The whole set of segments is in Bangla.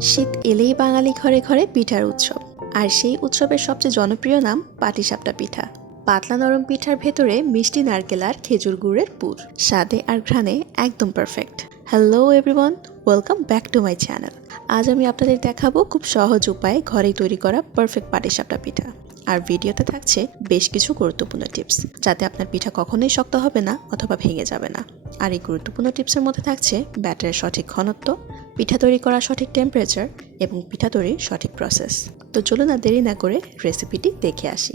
শীত এলেই বাঙালি ঘরে ঘরে পিঠার উৎসব, আর সেই উৎসবের সবচেয়ে জনপ্রিয় নাম পাটিসাপটা পিঠা। পাতলা নরম পিঠার ভেতরে মিষ্টি নারকেল আর খেজুর গুড়ের পুর, স্বাদে আর ঘ্রাণে একদম perfect. Hello everyone, welcome back to my channel. আজ আমি আপনাদের দেখাবো খুব সহজ উপায়ে ঘরেই তৈরি করা পারফেক্ট পাটিসাপটা পিঠা। আর ভিডিওতে থাকছে বেশ কিছু গুরুত্বপূর্ণ টিপস, যাতে আপনার পিঠা কখনোই শক্ত হবে না অথবা ভেঙে যাবে না। আর এই গুরুত্বপূর্ণ টিপসের মধ্যে থাকছে ব্যাটারের সঠিক ঘনত্ব, পিঠা তৈরি করার সঠিক টেম্পারেচার এবং পিঠা তৈরির সঠিক প্রসেস। তো চলুন না দেরি না করে রেসিপিটি দেখে আসি।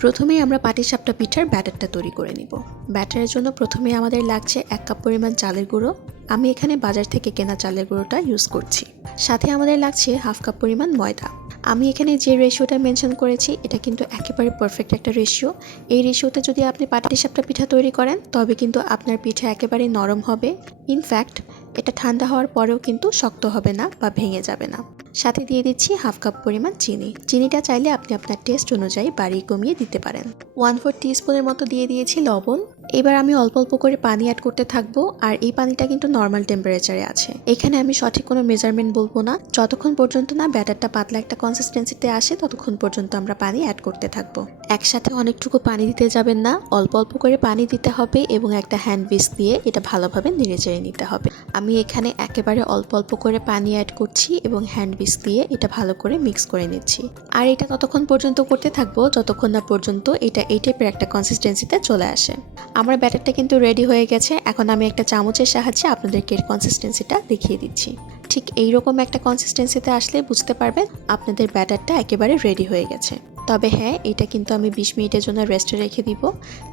প্রথমেই আমরা পাটিসাপটা পিঠার ব্যাটারটা তৈরি করে নিব। ব্যাটারের জন্য প্রথমে আমাদের লাগছে 1 কাপ পরিমাণ চালের গুঁড়ো। আমি এখানে বাজার থেকে কেনা চালের গুঁড়োটা ইউজ করছি। সাথে আমাদের লাগছে 1/2 কাপ পরিমাণ ময়দা। আমি এখানে যে রেশিওটা মেনশন করেছি এটা কিন্তু একেবারে পারফেক্ট একটা রেশিও। এই রেশিওতে যদি আপনি পাটিসাপটা পিঠা তৈরি করেন তবে কিন্তু আপনার পিঠা একেবারে নরম হবে। ইনফ্যাক্ট এটা ঠান্ডা হওয়ার পরেও কিন্তু শক্ত হবে না বা ভেঙে যাবে না। সাথে দিয়ে দিচ্ছি 1/2 কাপ পরিমাণ চিনি। চিনিটা চাইলে আপনি আপনার টেস্ট অনুযায়ী বাড়িয়ে কমিয়ে দিতে পারেন। 1/4 টিস্পুনের মতো দিয়ে দিয়েছি লবণ। এবার আমি অল্প অল্প করে পানি অ্যাড করতে থাকবো, আর এই পানিটা কিন্তু নর্মাল টেম্পারেচারে আছে। এখানে আমি সঠিক কোনো মেজারমেন্ট বলবো না। যতক্ষণ পর্যন্ত না ব্যাটারটা পাতলা একটা কনসিস্টেন্সিতে আসে ততক্ষণ পর্যন্ত আমরা পানি অ্যাড করতে থাকবো। একসাথে অনেকটুকু পানি দিতে যাবেন না, অল্প অল্প করে পানি দিতে হবে এবং একটা হ্যান্ড হুইস্ক দিয়ে এটা ভালোভাবে নেড়েচেড়ে নিতে হবে। আমি এখানে একেবারে অল্প অল্প করে পানি অ্যাড করছি এবং হ্যান্ড হুইস্ক দিয়ে এটা ভালো করে মিক্স করে নিচ্ছি। আর এটা ততক্ষণ পর্যন্ত করতে থাকবো যতক্ষণ না পর্যন্ত এটা এই টাইপের একটা কনসিস্টেন্সিতে চলে আসে। আমার ব্যাটারটা কিন্তু রেডি হয়ে গেছে। এখন আমি একটা চামচের সাহায্যে আপনাদেরকে এর কনসিস্টেন্সিটা দেখিয়ে দিচ্ছি। ঠিক এইরকম একটা কনসিস্টেন্সিতে আসলে বুঝতে পারবেন আপনাদের ব্যাটারটা একেবারে রেডি হয়ে গেছে। তবে হ্যাঁ, এটা কিন্তু আমি 20 মিনিটের জন্য রেস্টে রেখে দিব।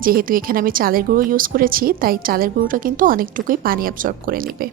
যেহেতু এখানে আমি চালের গুঁড়ো ইউজ করেছি তাই চালের গুঁড়োটা কিন্তু অনেকটুকুই পানি অ্যাবজর্ব করে নেবে।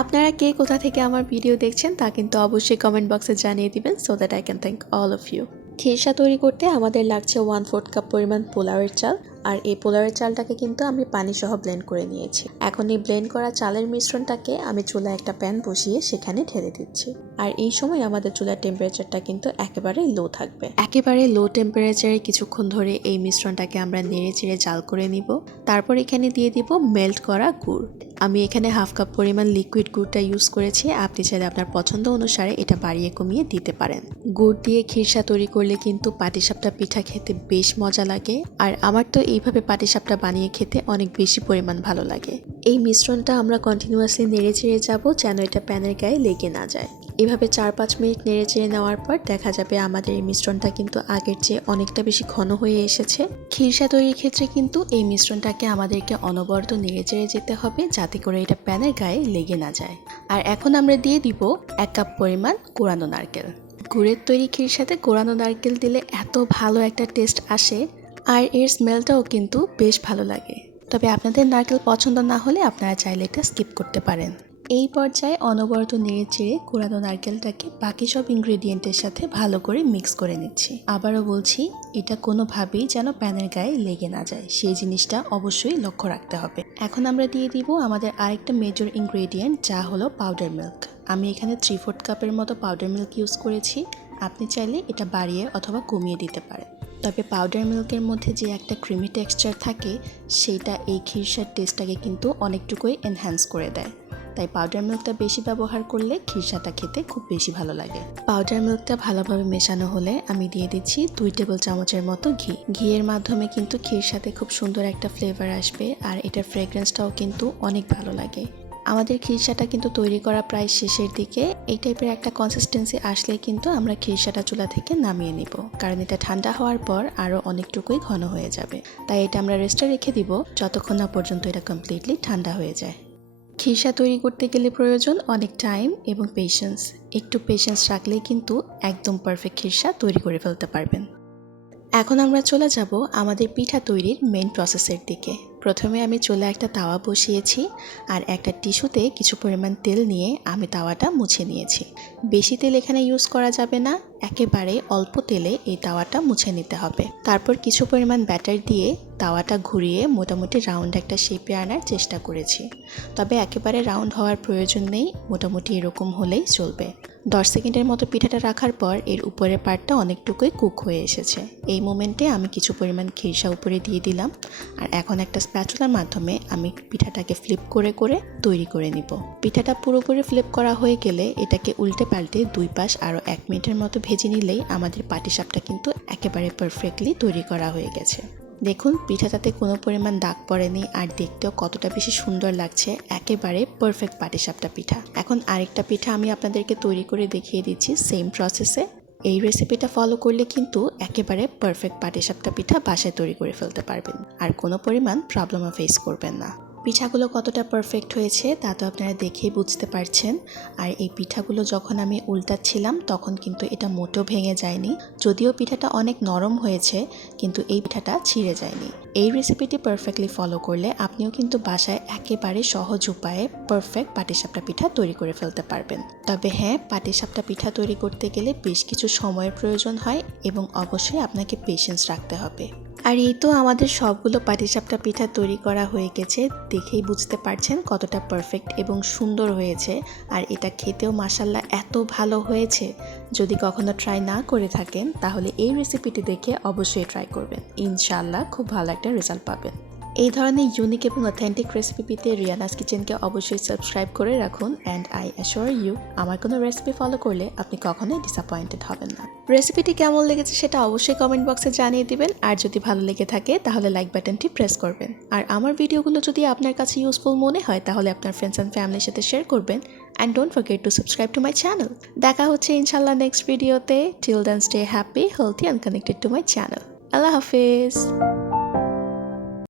আপনারা কে কোথা থেকে আমার ভিডিও দেখছেন তা কিন্তু অবশ্যই কমেন্ট বক্সে জানিয়ে দিবেন, so that I can thank all of you. খিরসা তৈরি করতে আমাদের লাগছে 1/4 কাপ পরিমাণ পোলাওয়ের চাল। আর এই পোলাওয়ের চালটাকে কিন্তু আমি পানি সহ ব্লেন্ড করে নিয়েছি। এখন এই ব্লেন্ড করা চালের মিশ্রণটাকে আমি চুলায় একটা প্যান বসিয়ে সেখানে ঢেলে দিচ্ছি। আর এই সময় আমাদের চুলার টেম্পারেচারটা কিন্তু একেবারে লো থাকবে। একেবারে লো টেম্পারেচারে কিছুক্ষণ ধরে এই মিশ্রণটাকে আমরা নেড়ে চেড়ে জাল করে নিব। তারপর এখানে দিয়ে দিব মেল্ট করা গুড়। আমি এখানে 1/2 কাপ পরিমাণ লিকুইড গুড়টা ইউজ করেছি। আপনি চাইলে আপনার পছন্দ অনুসারে এটা বাড়িয়ে কমিয়ে দিতে পারেন। গুড় দিয়ে খিরসা তৈরি করলে কিন্তু পাটিসাপটা পিঠা খেতে বেশ মজা লাগে। আর আমার তো এইভাবে পাটিসাপটা বানিয়ে খেতে অনেক বেশি পরিমাণ ভালো লাগে। এই মিশ্রণটা আমরা কন্টিনিউয়াসলি নেড়ে চেড়ে যাব যেন এটা প্যানের গায়ে লেগে না যায়। এভাবে 4-5 মিনিট নেড়ে চেড়ে নেওয়ার পর দেখা যাবে আমাদের এই মিশ্রণটা কিন্তু আগের চেয়ে অনেকটা বেশি ঘন হয়ে এসেছে। খিরসা তৈরির ক্ষেত্রে কিন্তু এই মিশ্রণটাকে আমাদেরকে অনবরত নেড়ে চেড়ে যেতে হবে যাতে করে এটা প্যানের গায়ে লেগে না যায়। আর এখন আমরা দিয়ে দিব 1 কাপ পরিমাণ কোরানো নারকেল। গুড়ের তৈরি খিরসাতে কোরানো নারকেল দিলে এত ভালো একটা টেস্ট আসে, আর এর স্মেলটাও কিন্তু বেশ ভালো লাগে। তবে আপনাদের নারকেল পছন্দ না হলে আপনারা চাইলে এটা স্কিপ করতে পারেন। এই পর্যায়ে অনবরত নেড়ে চেড়ে কোরানো নারকেলটাকে বাকি সব ইনগ্রেডিয়েন্টের সাথে ভালো করে মিক্স করে নিচ্ছি। আবারও বলছি, এটা কোনোভাবেই যেন প্যানের গায়ে লেগে না যায়, সেই জিনিসটা অবশ্যই লক্ষ্য রাখতে হবে। এখন আমরা দিয়ে দিব আমাদের আরেকটা মেজর ইনগ্রেডিয়েন্ট, যা হলো পাউডার মিল্ক। আমি এখানে 3/4 কাপের মতো পাউডার মিল্ক ইউজ করেছি। আপনি চাইলে এটা বাড়িয়ে অথবা কমিয়ে দিতে পারেন। তবে পাউডার মিল্কের মধ্যে যে একটা ক্রিমি টেক্সচার থাকে সেইটা এই খিরসার টেস্টটাকে কিন্তু অনেকটুকুই এনহ্যান্স করে দেয়। তাই পাউডার মিল্কটা বেশি ব্যবহার করলে খিরসাটা খেতে খুব বেশি ভালো লাগে। পাউডার মিল্কটা ভালোভাবে মেশানো হলে আমি দিয়ে দিচ্ছি 2 টেবিল চামচের মতো ঘি। ঘিয়ের মাধ্যমে কিন্তু খিরসাতে খুব সুন্দর একটা ফ্লেভার আসবে, আর এটার ফ্রেগ্রেন্সটাও কিন্তু অনেক ভালো লাগে। আমাদের খিরসাটা কিন্তু তৈরি করা প্রায় শেষের দিকে। এই টাইপের একটা কনসিস্টেন্সি আসলে কিন্তু আমরা খিরসাটা চুলা থেকে নামিয়ে নিব, কারণ এটা ঠান্ডা হওয়ার পর আরও অনেকটুকুই ঘন হয়ে যাবে। তাই এটা আমরা রেস্টে রেখে দিব যতক্ষণ না পর্যন্ত এটা কমপ্লিটলি ঠান্ডা হয়ে যায়। খিরসা তৈরি করতে গেলে প্রয়োজন অনেক টাইম এবং পেশেন্স। একটু পেশেন্স রাখলেই কিন্তু একদম পারফেক্ট খিরসা তৈরি করে ফেলতে পারবেন। এখন আমরা চলে যাব আমাদের পিঠা তৈরির মেইন প্রসেসের দিকে। প্রথমে আমি চুলে একটা তাওয়া বসিয়েছি, আর একটা টিস্যুতে কিছু পরিমাণ তেল নিয়ে আমি তাওয়াটা মুছে নিয়েছি। বেশি তেল এখানে ইউজ করা যাবে না, একেবারে অল্প তেলে এই তাওয়াটা মুছে নিতে হবে। তারপর কিছু পরিমাণ ব্যাটার দিয়ে তাওয়াটা ঘুরিয়ে মোটামুটি রাউন্ড একটা শেপে আনার চেষ্টা করেছি। তবে একেবারে রাউন্ড হওয়ার প্রয়োজন নেই, মোটামুটি এরকম হলেই চলবে। 10 সেকেন্ডের মতো পিঠাটা রাখার পর এর উপরের পার্টটা অনেকটুকুই কুক হয়ে এসেছে। এই মোমেন্টে আমি কিছু পরিমাণ খিরসা উপরে দিয়ে দিলাম আর এখন একটা স্প্যাচুলার মাধ্যমে আমি পিঠাটাকে ফ্লিপ করে করে তৈরি করে নিব। পিঠাটা পুরোপুরি ফ্লিপ করা হয়ে গেলে এটাকে উল্টে পাল্টে দুই পাশ আরও 1 মিনিটের মতো ভেজে নিলেই আমাদের পাটিসাপটা কিন্তু একেবারে পারফেক্টলি তৈরি করা হয়ে গেছে। দেখুন পিঠাটাতে কোনো পরিমাণ দাগ পড়েনি আর দেখতেও কতটা বেশি সুন্দর লাগছে, একেবারে পারফেক্ট পাটিসাপটা পিঠা। এখন আরেকটা পিঠা আমি আপনাদেরকে তৈরি করে দেখিয়ে দিচ্ছি সেম প্রসেসে। এই রেসিপিটা ফলো করলে কিন্তু একেবারে পারফেক্ট পাটিসাপটা পিঠা বাসায় তৈরি করে ফেলতে পারবেন আর কোনো পরিমাণ প্রবলেমও ফেস করবেন না। পিঠাগুলো কতটা পারফেক্ট হয়েছে তা তো আপনারা দেখেই বুঝতে পারছেন। আর এই পিঠাগুলো যখন আমি উল্টাচ্ছিলাম তখন কিন্তু এটা মোটেও ভেঙে যায়নি, যদিও পিঠাটা অনেক নরম হয়েছে কিন্তু এই পিঠাটা ছিঁড়ে যায়নি। এই রেসিপিটি পারফেক্টলি ফলো করলে আপনিও কিন্তু বাসায় একেবারে সহজ উপায়ে পারফেক্ট পাটিসাপটা পিঠা তৈরি করে ফেলতে পারবেন। তবে হ্যাঁ, পাটিসাপটা পিঠা তৈরি করতে গেলে বেশ কিছু সময়ের প্রয়োজন হয় এবং অবশ্যই আপনাকে পেশেন্স রাখতে হবে। আর এই তো আমাদের সবগুলো পাটিসাপটা পিঠা তৈরি করা হয়ে গেছে, দেখেই বুঝতে পারছেন কতটা পারফেক্ট এবং সুন্দর হয়েছে। আর এটা খেতেও মাশাআল্লাহ এত ভালো হয়েছে, যদি কখনো ট্রাই না করে থাকেন তাহলে এই রেসিপিটি দেখে অবশ্যই ট্রাই করবেন, ইনশাআল্লাহ খুব ভালো একটা রেজাল্ট পাবেন। এই ধরনের ইউনিক এবং অথেন্টিক রেসিপি পেতে রিয়ানাস কিচেনকে অবশ্যই সাবস্ক্রাইব করে রাখুন অ্যান্ড আই অ্যাশিওর ইউ আমার কোনো রেসিপি ফলো করলে আপনি কখনোই ডিসঅ্যাপয়েন্টেড হবেন না। রেসিপিটি কেমন লেগেছে সেটা অবশ্যই কমেন্ট বক্সে জানিয়ে দিবেন আর যদি ভালো লেগে থাকে তাহলে লাইক বাটনটি প্রেস করবেন। আর আমার ভিডিওগুলো যদি আপনার কাছে ইউজফুল মনে হয় তাহলে আপনার ফ্রেন্ডস অ্যান্ড ফ্যামিলির সাথে শেয়ার করবেন and don't forget to subscribe to my channel. দেখা হচ্ছে ইনশাআল্লাহ নেক্সট ভিডিওতে। Till then stay happy, healthy and connected to my channel. আল্লাহ হাফেজ।